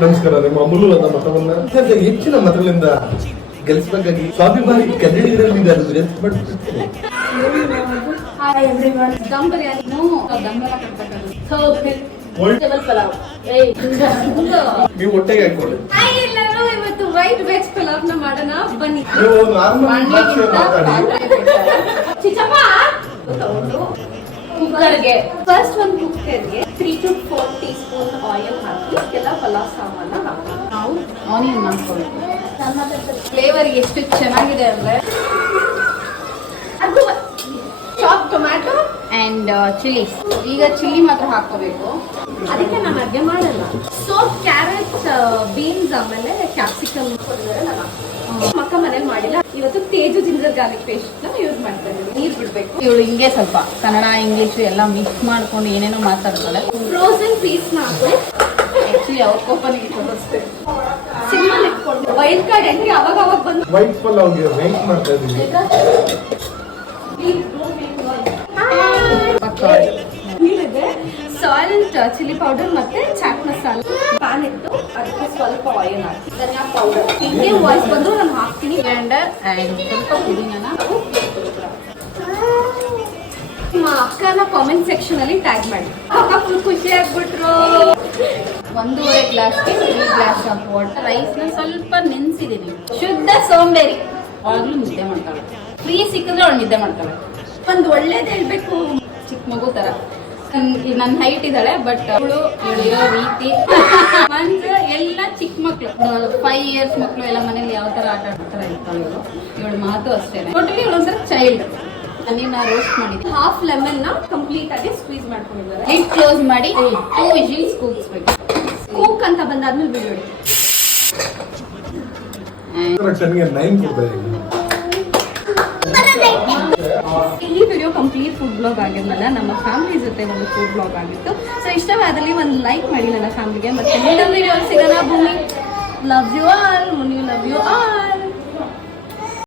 ನಮಸ್ಕಾರ. ನಿಮ್ಮ ಅಮೂಲ್ಯವಾದ ಮತವನ್ನ ಅತ್ಯಂತ ಹೆಚ್ಚಿನ ಮತಗಳಿಂದ ಗೆಲ್ಲಿಸಬೇಕಾಗಿ ಸ್ವಾಭಿಮಾನಿ ಕನ್ನಡಿಗರಲ್ಲಿ ನಾನು ವಿನಂತಿ ಮಾಡುತ್ತೇನೆ. Hi everyone. ದಮ್ ಬಿರಿಯಾನಿ ಪಲಾವ್. ನೀವು ಹೊಟ್ಟೆಗೆ ಹಾಕೊಳ್ಳಿ. ಹಾಯ್ ಎಲ್ಲರೂ, ಇವತ್ತು ವೈಟ್ ವೆಜ್ ಪಲಾವ್ ನ ಮಾಡೋಣ ಬನ್ನಿ. ನೀವು ನಾರ್ಮಲ್ ಭಾಷೆ ಮಾತಾಡಿ. ಚಿಚಮ್ಮ ಕುಕ್ಕರ್ಗೆ ಫಸ್ಟ್ ಒಂದು ಕುಕ್ಕರ್ಗೆ 3 to 4 ಟೀಸ್ಪೂನ್ ಆಯಿಲ್ ಹಾಕಿ ಎಲ್ಲ ಪಲಾವ್ ಸಾಮಾನ ಹಾಕಿ ನಾವು ಆನಿಯನ್ ಹಾಕ್ಕೊಳ್ಳೋದು. ಫ್ಲೇವರ್ ಎಷ್ಟು ಚೆನ್ನಾಗಿದೆ ಅಂದ್ರೆ ಅದು ಚಾಪ್ ಟೊಮ್ಯಾಟೊ ಅಂಡ್ ಚಿಲ್ಲೀಸ್. ಈಗ ಚಿಲ್ಲಿ ಮಾತ್ರ ಹಾಕೋಬೇಕು, ಅದಕ್ಕೆ ನಾನು ಅಡುಗೆ ಮಾಡಲ್ಲ. ಸೊ ಕ್ಯಾರೆಟ್, ಬೀನ್ಸ್ ಆಮೇಲೆ ಕ್ಯಾಪ್ಸಿಕಮ್ ನಾನು ಮಕ್ಕ ಮನೇಲಿ ಮಾಡಿಲ್ಲ. ಇವತ್ತು ತೇಜು ಜಿಂಜರ್ ಗಾರ್ಲಿಕ್ ಪೇಸ್ಟ್ ನ ಯೂಸ್ ಮಾಡ್ತಾ ಇದ್ದೀನಿ. ನೀರ್ ಬಿಡ್ಬೇಕು. ಇವಳು ಹಿಂಗೆ ಸ್ವಲ್ಪ ಕನ್ನಡ ಇಂಗ್ಲಿಷ್ ಎಲ್ಲ ಮಿಕ್ಸ್ ಮಾಡ್ಕೊಂಡು ಏನೇನೋ ಮಾತಾಡ್ತಾಳೆ. ಫ್ರೋಸನ್ ಪೀಸ್ ನ ಹಾಕಿ ಆಕ್ಚುಲಿ ಅವ್ರ ಕೋಪನಿಗೆ ತೋರಿಸ್ತೇವೆ. ಸಿಮ್ಮಲ್ಲಿ ಇಟ್ಕೊಂಡು ವೈಲ್ಡ್ ಕಾರ್ಡ್ ಎಂಟ್ರಿ ಅವಾಗ ಬಂದು ವೈಟ್ ಪಲಾವ್ಗೆ ವೇಟ್ ಮಾಡ್ತಾ ಇದ್ದೀವಿ. ಸಾಲ್ಟ್, ಚಿಲ್ಲಿ ಪೌಡರ್ ಮತ್ತೆ ಚಾಟ್ ಮಸಾಲ ಪ್ಯಾನ್ ಇಟ್ಟು ಅದಕ್ಕೆ ಸ್ವಲ್ಪ ಆಯಿಲ್ ಹಾಕಿ ಧನಿಯಾ ಪೌಡರ್ ಹಿಂಗೆ ವಾಯ್ಸ್ ಬಂದ್ರು ನಾನು ಹಾಕ್ತೀನಿ. ಅಂಡ್ ಸ್ವಲ್ಪ ಪುದೀನ. ನಿಮ್ಮ ಅಕ್ಕನ ಕಾಮೆಂಟ್ ಸೆಕ್ಷನ್ ಅಲ್ಲಿ ಟ್ಯಾಗ್ ಮಾಡಿ. ಅಕ್ಕ ಫುಲ್ ಖುಷಿ ಆಗ್ಬಿಟ್ರು. 1.5 ಗ್ಲಾಸ್ಗೆ 3 ಗ್ಲಾಸ್ ಆಫ್ ವಾಟರ್. ರೈಸ್ನ ಸ್ವಲ್ಪ ನೆನೆಸಿದ್ದೀನಿ. ಶುದ್ಧ ಸೋಂಬೇರಿ, ಅವಾಗ್ಲೂ ನಿದ್ದೆ ಮಾಡ್ತಾಳೆ. ಫ್ರೀ ಸಿಕ್ಕಿದ್ರೆ ಅವಳು ನಿದ್ದೆ ಮಾಡ್ತಾಳೆ. ಒಂದು ಒಳ್ಳೇದು ಹೇಳ್ಬೇಕು, ಚಿಕ್ಕ ಮಗು ತರ. ನನ್ನ ಹೈಟ್ ಇದ್ದಾಳೆ, ಬಟ್ ಅವಳು ಇರೋ ರೀತಿ ಅಂದ್ರೆ ಎಲ್ಲ ಚಿಕ್ಕ ಮಕ್ಳು, 5 years ಮಕ್ಳು ಎಲ್ಲ ಮನೇಲಿ ಯಾವ ತರ ಆಟ ಆಡ್ತಾರೆ ಇರ್ತಾಳೆ ಇವಳು ಮಾತು ಅಷ್ಟೇ. ಟೋಟಲಿ ಇವಳು ಒಂಥರ ಚೈಲ್ಡ್. ನಾನು ರೋಸ್ಟ್ ಮಾಡಿದ್ದೆ. ಹಾಫ್ ಲೆಮನ್ ನ ಕಂಪ್ಲೀಟ್ ಆಗಿ ಸ್ಕ್ವೀಸ್ ಮಾಡ್ಕೊಂಡಿದ್ದಾರೆ. ಲಿಡ್ ಕ್ಲೋಸ್ ಮಾಡಿ 2 ವಿಜಿಲ್ಸ್ ಕೂಗಿಸ್ಬೇಕು. ಕೂಕ್ ಅಂತ ಬಂದಾದ್ಮೇಲೆ ಬಿಡೋಡಿ. ನನಗೆ 9 ಕೊಡ್ತಾ ಇದ್ದೀನಿ. ಈ ವಿಡಿಯೋ ಕಂಪ್ಲೀಟ್ ಫುಡ್ ಬ್ಲಾಗ್ ಆಗಿದ್ಮೇಲೆ ನಮ್ಮ ಫ್ಯಾಮಿಲಿ ಜೊತೆ ಒಂದು ಫುಡ್ ಬ್ಲಾಗ್ ಆಗಿತ್ತು. ಸೊ ಇಷ್ಟವಾದಲ್ಲಿ ಒಂದು ಲೈಕ್ ಮಾಡಿ ನನ್ನ ಫ್ಯಾಮಿಲಿಗೆ. ಮತ್ತೆ ಮುಂದಿನ ವಿಡಿಯೋ ಸಿಗೋಣ. Bhoomi love you all. Muni love you all.